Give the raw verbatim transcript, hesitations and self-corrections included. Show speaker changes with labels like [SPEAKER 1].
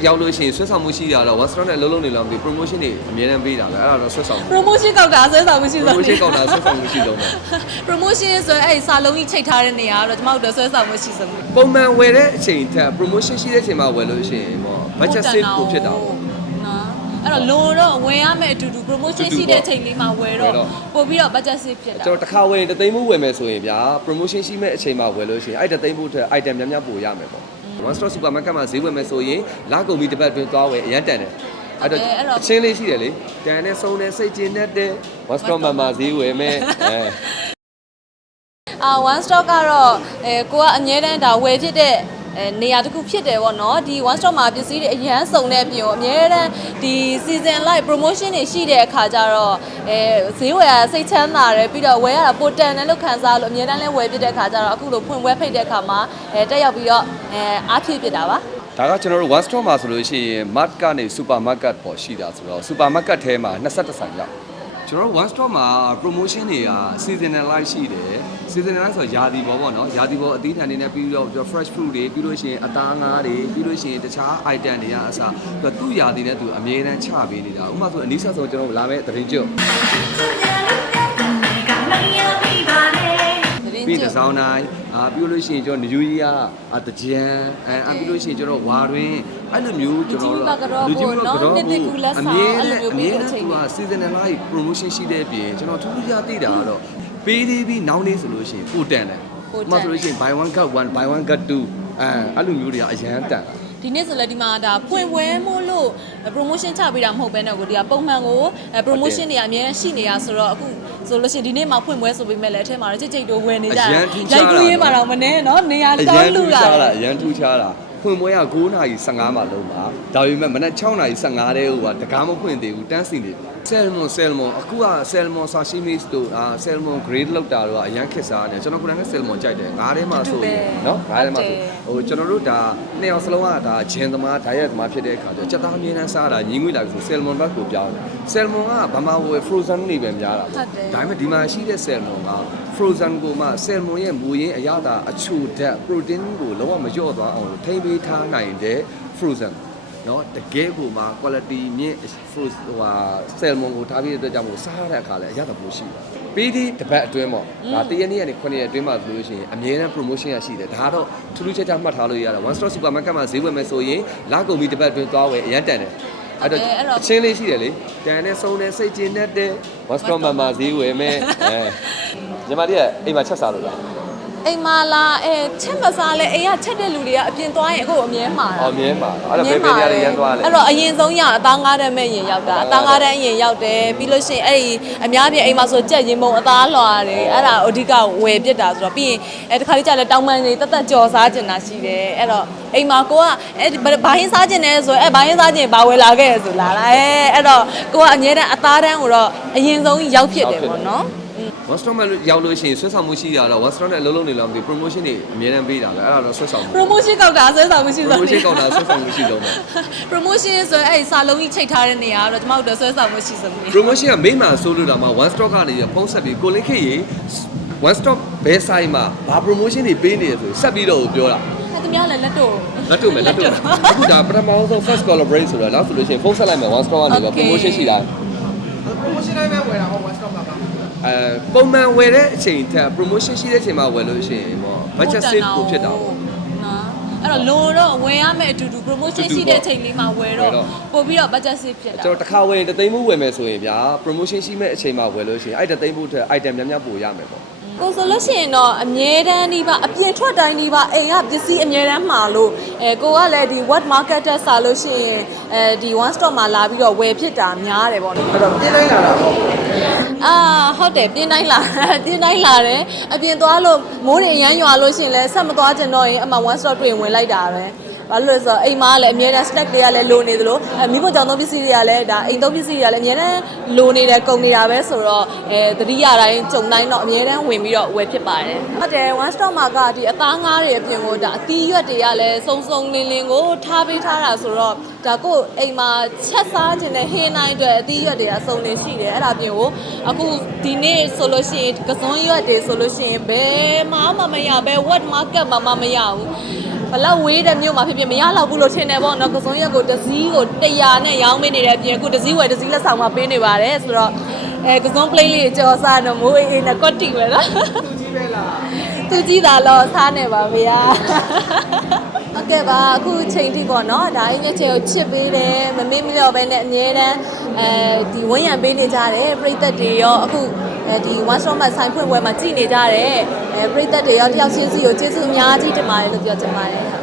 [SPEAKER 1] ရောက်လို့ရှိရင်ဆွဲဆောင်မှုရှိရတော့ one stop နဲ့လုံးလုံးနေလောက်ပြီး promotion တွေအများအားပေးတာပဲအဲ့ဒါတော့ဆွဲဆောင်
[SPEAKER 2] promotion ကောက်တာဆွဲဆောင်မှုရှိဆုံး
[SPEAKER 1] promotion ကောက်တာဆွဲဆောင်မှုရှိဆုံးပဲ
[SPEAKER 2] promotion ဆိုရင်အဲ့စာလုံးကြီးချိတ်ထားတဲ့နေရာကတော့ကျွန်မတို့ဆွဲဆောင်မှုရှိဆုံး
[SPEAKER 1] ပုံမှန်ဝယ်တဲ့အချိန်ထက် promotion ရှိတဲ့အချိန်မှာဝယ်လို့ရှိရင်ပေါ့ budget save ကိုဖြစ်တာပေါ့
[SPEAKER 2] အဲ့တော့လိုတော့ဝယ်ရမယ်အတူတူ promotion ရှိတဲ့အချိန်လေးမှာဝယ်တော့ပို့ပြီးတော့ budget save ဖြစ်တာ
[SPEAKER 1] ကျွန်တော်တစ်ခါဝယ်တသိန်းမှုဝယ်မယ်ဆိုရင်ဗျာ promotion ရှိမဲ့အချိန်မှာဝယ်လို့ရှိရင်အဲ့တသိန်းမှုထက် item များများပို့ရမယ်ပေါ့ one stop supermarket မှာဈေးဝယ်မယ်ဆိုရင်လာကုန်ပြီးတစ်ပတ်အတွင်းသွားဝယ်အရင်တန်တယ်အဲ့တော့အချင်းလေးရှိတယ်လေတန်နဲ့ဆုံးနဲ့စိတ်ကျဉ်တဲ့ one stop မှာဈေးဝယ်မယ်အဲ
[SPEAKER 2] အာ one stop ကတော့အဲကိုကအငြင်းတန်းဒါဝယ်ဖြစ်တဲ့အဲနေရာတစ်ခုဖြစ်တယ်ပေါ့နော်ဒီ one stop မှာပစ္စည်းတွေအရန်စုံတဲ့အပြင်အများတန်းဒီ season like promotion တွေရှိတဲ့အခါကျတော့အဲဈေးဝယ်ရစိတ်ချမ်းသာတယ်ပြီးတော့ဝယ်ရတာပိုတန်တယ်လို့ခံစားလို့အများတန်းလဲဝယ်ဖြစ်တဲ့အခါကျတော့အခုလိုဖွင့်ပွဲဖိတ်တဲ့အခါမှာအဲတက်ရောက်ပြီးတော့အဲအားဖြည့်ဖြစ်တာပါ
[SPEAKER 1] ဒါကကျွန်တော်တို့ one stop မှာဆိုလို့ရှိရင် mart ကနေ supermarket ပေါ်ရှိတာဆိုတော့ supermarket ထဲမှာtwenty-oneဆိုင်ရောက်ကျွန်တော်တို့ one stop မှာ promotion တွေက seasonal light ရှိတယ် seasonal light ဆိုရာသီပေါ်ပေါ့နော်ရာသီပေါ်အသီးနှံတွေနဲ့ပြီးတော့ fresh fruit တွေပြီးလို့ရှိရင်အသားငါးတွေပြီးလို့ရှိရင်တခြား item တွေကအစားသူ့ရာသီနဲ့သူအမြဲတမ်းချပေးနေတာဥပမာဆိုအနည်းဆက်ဆုံးကျွန်တော်တို့လာမဲ့သတင်းကျွတ်ပြီးတဲ့ဆောင်းတိုင်းအာပြီးလို့ရှိရင်ကျွန်တော်နယူးရီးယားအတကြံအဲအပြီးလို့ရှိရင်ကျွန်တော်ဝါတွင်အဲ့လိုမျိုးကျွန်တော်တို့လူကြီးမျိုးကတော့အမြဲအမြဲအမြဲသူက seasonal light promotion ရှိတဲ့အပြင်ကျွန်တော်ထူးထူးခြားသိတာကတော့ပေးသေးပြီးနောက်နေ့ဆိုလို့ရှိရင်ပိုတန်တယ်ဥပမာဆိုလို့ရှိရင် buy one get one buy one get two အဲအဲ့လိုမျိုးတွေကအရန်တန်
[SPEAKER 2] ဒီနေ့ဆိုလည်းဒီမှာဒါဖွင့်ပွဲမို့လို့ promotion ချပေးတာမဟုတ်ဘဲနဲ့ကိုဒီကပုံမှန်ကို promotion တွေအများကြီးရှိနေတာဆိုတော့အခုဆိုလို့ရှိရင်ဒီနေ့မှာဖွင့်ပွဲဆိုပေမဲ့လည်းအထက်မှာတော့ကြိတ်ကြိတ်တို့ဝယ်နေကြတယ်လိုက်ကူးရေးမှာတော့မနေနော်နေရာတောင်းလူလာ
[SPEAKER 1] အရန်ထူးခြားတာဖွင့်ပွဲကnineနာရီfifteenမှာလုံးပါဒါပေမဲ့မနက်sixနာရီfifteenတဲ့ဟိုကတကားမဖွင့်သေးဘူးတန်းစီနေဆယ်မွန်ဆယ်မွန်အခုကဆယ်မွန်ဆာရှိမီစ်တို့အာဆယ်မွန် grade လောက်တာတော့အရန်ခက်စားတယ်ကျွန်တော်ကိုယ်တိုင်ကဆယ်မွန်ကြိုက်တယ်ငါးထဲမှာဆိုရင်နော်ငါးထဲမှာဆိုဟိုကျွန်တော်တို့ဒါနှစ်ယောက်စလုံးကဒါဂျင်သမားဓာတ်ရိုက်သမားဖြစ်တဲ့အခါကျစက်သားအမြဲတမ်းစားတာညီငွေလာဆိုဆယ်မွန်ဘက်ကိုပြောင်းတယ်ဆယ်မွန်ကဗမာဝယ် frozen နေပဲများတာဒါပေမဲ့ဒီမှာရှိတဲ့ဆယ်မွန်က frozen ကိုမှဆယ်မွန်ရဲ့မူရင်းအရသာအချိုဓာတ် protein ကိုလုံးဝမလျော့သွားအောင်ထိမ့်ပေးထားနိုင်တဲ့ frozen နော်တကယ်ကိုမှ quality မြင့် frozen ဟိုဟာ salmon ကိုထားပြီးတဲ့အတွက်ကြောင့်မို့စားရတဲ့အခါလည်းအရသာပိုရှိတယ်ပြီးဒီတစ်ပတ်အတွင်းပေါ့ဒါတရက်နေ့ကနေ9ရက်အတွင်းမှာဆိုလို့ရှိရင်အမြဲတမ်း promotion ရရှိတယ်ဒါကတော့ထူးထူးခြားခြားမှတ်ထားလို့ရတယ် one stop supermarket မှာဈေးဝယ်မယ်ဆိုရင်လာကုန်ပြီးတစ်ပတ်အတွင်းသွားဝယ်အရင်တန်တယ်အဲ့တော့အချင်းလေးရှိတယ်လေတန်နဲ့ဆုံးနဲ့စိတ်ကျဉ်တဲ့ one stop မှာဈေးဝယ်မယ်အဲညီမလေးကအိမ်မှာချက်စားလို့လား
[SPEAKER 2] အိမ်မာလာအဲချက်မစားလဲအိမ်ကချက်တဲ့လူတွေကအပြင်သွားရင်အခုအမြဲမှာတာ
[SPEAKER 1] အမြဲမှာအဲ့တော့ဘယ်ဘယ်နေရာတွေရမ်းသွားလဲ
[SPEAKER 2] အဲ့တော့အရင်ဆုံးရအသားငါးတန်းမဲ့ရင်ရောက်တာအသားငါးတန်းရင်ရောက်တယ်ပြီးလို့ရှိရင်အဲ့ဒီအများပြအိမ်မှာဆိုကြက်ရင်မုံအသားလွှာတယ်အဲ့ဒါအဓိကဝယ်ပြစ်တာဆိုတော့ပြီးရင်အဲတခါလေးကြာလဲတောင်ပန်တွေတက်တက်ကြော်စားကျင်တာရှိတယ်အဲ့တော့အိမ်မှာကိုကအဲဘာဟင်းစားကျင်လဲဆိုအဲဘာဟင်းစားကျင်ဘာဝယ်လာခဲ့ဆိုလာလာအဲအဲ့တော့ကိုကအမြဲတမ်းအသားတန်းကိုတော့အရင်ဆုံးရောက်ဖြစ်တယ်ပေါ့နော်
[SPEAKER 1] one stop မှာရောက်လို့ရှိရင်ဆွဲဆောင်မှုရှိရတော့ one stop နဲ့လုံးလုံးနေလောက်ပြီး promotion တွေအများတန်းပေးတာပဲအဲ့ဒါတော့ဆွဲဆောင်မှု
[SPEAKER 2] promotion ကောက်တာဆွဲဆောင်မှုရှိဆုံး
[SPEAKER 1] promotion ကောက်တာဆွဲဆောင်မှုရှိဆုံးပဲ
[SPEAKER 2] promotion ဆိုရင်အဲ့စာလုံးကြီးချိတ်ထားတဲ့နေရာကတော့ကျွန်မတို့ဆွဲဆောင်မှုရှိဆုံးပဲ
[SPEAKER 1] promotion ကမိမဆိုလို့တော့မှ one stop ကနေဖုန်းဆက်ပြီးကိုလင်းခေတ်ရေ one stop ဘယ်ဆိုင်မှာဘာ promotion တွေပေးနေရဆိုဆက်ပြီးတော့ပြောတာ
[SPEAKER 2] အဲ့တမရလည်းလက်တော့
[SPEAKER 1] လက်တော့မယ်လက်တော့အခုဒါပထမဆုံး first collaborate ဆိုတော့နောက်ဆိုလို့ရှိရင်ဖုန်းဆက်လိုက်မယ် one stop ကနေတော့ promotion ရှိတာ
[SPEAKER 3] promotion တိုင်းပဲဝယ်တာဟော one stop မှာပါ
[SPEAKER 1] အဲပုံမှန်ဝယ်တဲ့အချိန်ထက် promotion ရှိတဲ့အချိန်မှာဝယ်လို့ရှိရင်ပေါ့ budget save ကိုဖြစ်တာပေါ့
[SPEAKER 2] နော်အဲ့တော့လိုတော့ဝယ်ရမယ်အတူတူ promotion ရှိတဲ့အချိန်လေးမှာဝယ်တော့ပို့ပြီးတော့ budget save ဖြစ်တာ
[SPEAKER 1] ကျွန်တော်တစ်ခါဝယ်ရင်တသိန်းမှုဝယ်မယ်ဆိုရင်ဗျာ promotion ရှိမဲ့အချိန်မှာဝယ်လို့ရှိရင်အဲ့တသိန်းမှုထက် item များများပို့ရမယ်ပေါ့
[SPEAKER 2] ကိုဆိုလို့ရှိရင်တော့အမြဲတမ်းဒီပါအပြင်ထွက်တိုင်းဒီပါအိမ်ကပစ္စည်းအမြဲတမ်းမှာလို့အဲကိုကလည်းဒီ what market တက်စားလို့ရှိရင်အဲဒီ one stop မှာလာပြီးတော့ဝယ်ဖြစ်တာများတယ်ပေါ့နော်
[SPEAKER 3] အဲ့တော့ပြင်းလိုက်လာတာပေါ့
[SPEAKER 2] အာဟုတ်တယ်ပြင်းတိုင်းလာပြင်းတိုင်းလာတယ်အပြင်သွားလို့မိုးတွေရမ်းရွာလို့ရှိရင်လည်းဆက်မသွားကြတော့ရင်အမှ one stop တွေ့ဝင်လိုက်တာပဲဘာလို့လဲဆိုတော့အိမ်မှာလည်းအများနဲ့ snack တွေကလည်းလိုနေသလိုအမိဖို့ကြောင့်သုံးပစ္စည်းတွေကလည်းဒါအိမ်သုံးပစ္စည်းတွေကလည်းအများနဲ့လိုနေတယ်ကုန်နေတာပဲဆိုတော့အဲသတိရတိုင်းကြုံတိုင်းတော့အများနဲ့ဝင်ပြီးတော့ဝယ်ဖြစ်ပါတယ်ဟုတ်တယ် one stop မှာကဒီအသားငါးတွေအပြင်ကိုဒါအသီးရွက်တွေကလည်းစုံစုံလင်းလင်းကိုထားပေးထားတာဆိုတော့ဒါကိုအိမ်မှာချက်စားခြင်းနဲ့ဟင်းတိုင်းအတွက်အသီးရွက်တွေအစုံနေရှိတယ်အဲ့ဒါပြင်ကိုအခုဒီနေ့ဆိုလို့ရှိရင်ကစွန်းရွက်တွေဆိုလို့ရှိရင်ဘယ်မှမမရဘဲ what market မှာမမရဘူးဘလောက်ဝေးတဲ့မြို့မှာဖြစ်ဖြစ်မရတော့ဘူးလို့ထင်တယ်ပေါ့နော်ကစုံရက်ကိုတစည်းကိုတရာနဲ့ရောင်းပေးနေတဲ့အပြင်အခုတစည်းဝယ်တစည်းလက်ဆောင်မှပေးနေပါတယ်ဆိုတော့အဲကစုံ play လေးကြော်စားတော့မိုးအေးအေးနဲ့ကွက်တီပဲနော်
[SPEAKER 3] သူကြီးပဲလား
[SPEAKER 2] သူကြည့်တာတော့စားနေပါဗျာဟုတ်ကဲ့ပါအခုချိန်ထိပေါ့နော်ဒါအင်းရဲ့ချေကိုချစ်ပေးတယ်မမေ့မလျော့ပဲနဲ့အမြဲတမ်းအဲဒီဝန်းရံပေးနေကြတယ်ပရိသတ်တွေရောအခုအဲဒီ one stop မှာဆိုင်ဖွင့်ပွဲမှာကြည်နေကြတယ်အဲပရိသတ်တွေရောတယောက်ချင်းစီကိုကျေးဇူးအများကြီးတင်ပါတယ်လို့ပြောချင်ပါတယ်